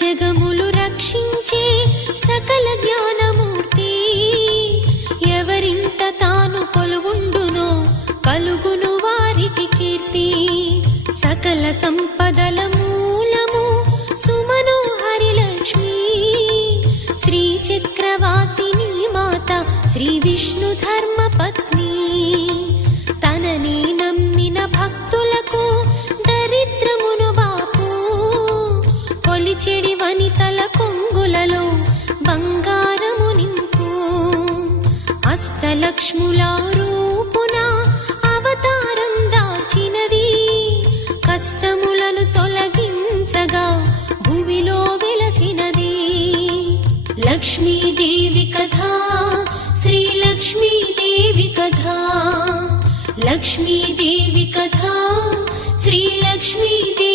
జగములు రక్షించే సకల జ్ఞానమూర్తి. ఎవరింట తాను కొలువుండునో కలుగును వారికి కీర్తి. సకల సంపదల మూలము సుమనోహరి లక్ష్మి. శ్రీ చక్రవాసిని మాత శ్రీ విష్ణు ధర్మ పత్ని. తనని నమ్మిన భక్తులకు దరిద్రమును బాపు. కొలిచెడి వనితల కొంగులలో బంగారము నింపు. అష్టలక్ష్ముల రూపున అవతారం దాల్చినది. కష్టములను తొలగించగా భూమిలో వెలసినది. లక్ష్మీదేవి కథ శ్రీ లక్ష్మీదేవి కథ. లక్ష్మీదేవి కథ శ్రీ లక్ష్మీదేవి